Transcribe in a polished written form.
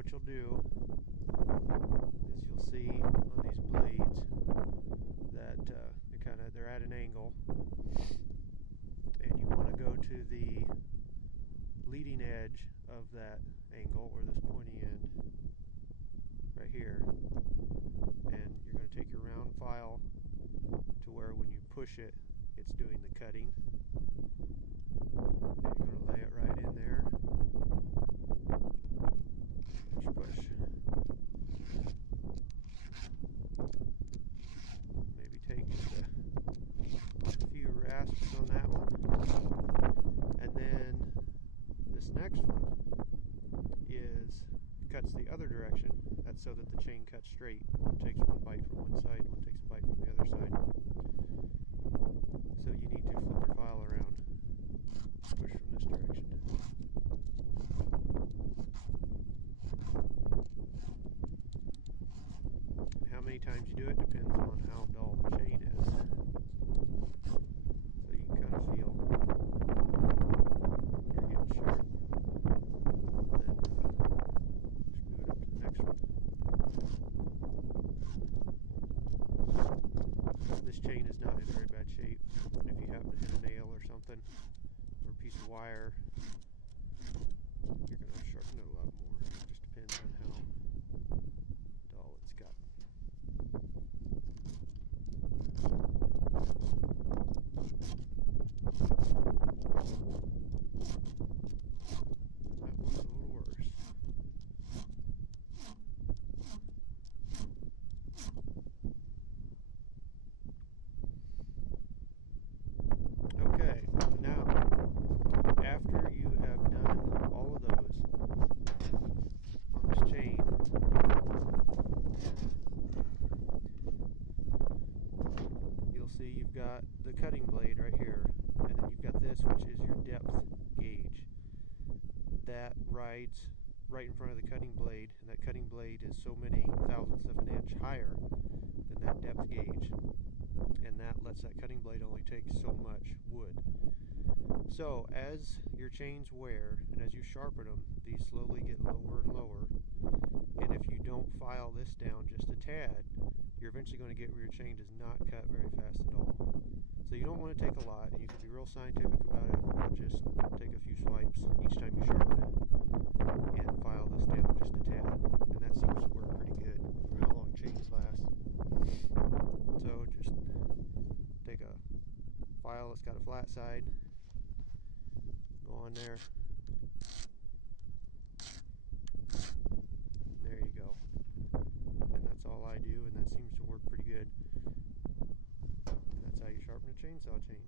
what you'll do is you'll see on these blades that they're at an angle, and you want to go to the leading edge of that angle, or this pointy end right here, and you're going to take your round file to where when you push it, it's doing the cutting, and you're going to lay it right in there. Push. Maybe take just a few rasps on that one. And then this next one cuts the other direction. That's so that the chain cuts straight. One takes one bite from one side, one takes a bite from the other side. So you need to flip your file around. Push from this direction. And how many times you do it depends on how dull the chain is. So you can kind of feel you're getting sharp. And then just move it up to the next one. This chain is not in very bad shape. If you happen to hit a nail or something, or a piece of wire, you're going to sharpen it a lot more. It just depends on how dull it's got. That one's a little worse. Okay, now after you have done all of those on this chain, you'll see you've got the cutting blade right here, and then you've got this, which is your depth gauge. That rides right in front of the cutting blade, and that cutting blade is so many thousandths of an inch higher than that depth gauge, and that lets that cutting blade only take so much wood. So as your chains wear and as you sharpen them, these slowly get lower and lower, and if you don't file this down just a tad, you're eventually going to get where your chain does not cut very fast at all. So you don't want to take a lot, and you can be real scientific about it, or just take a few swipes each time you sharpen it and file this down just a tad, and that seems to work pretty good for how long chains last. So just take a file that's got a flat side, go on there, there you go, and that's all I do, and that seems to work pretty good. And that's how you sharpen a chainsaw chain.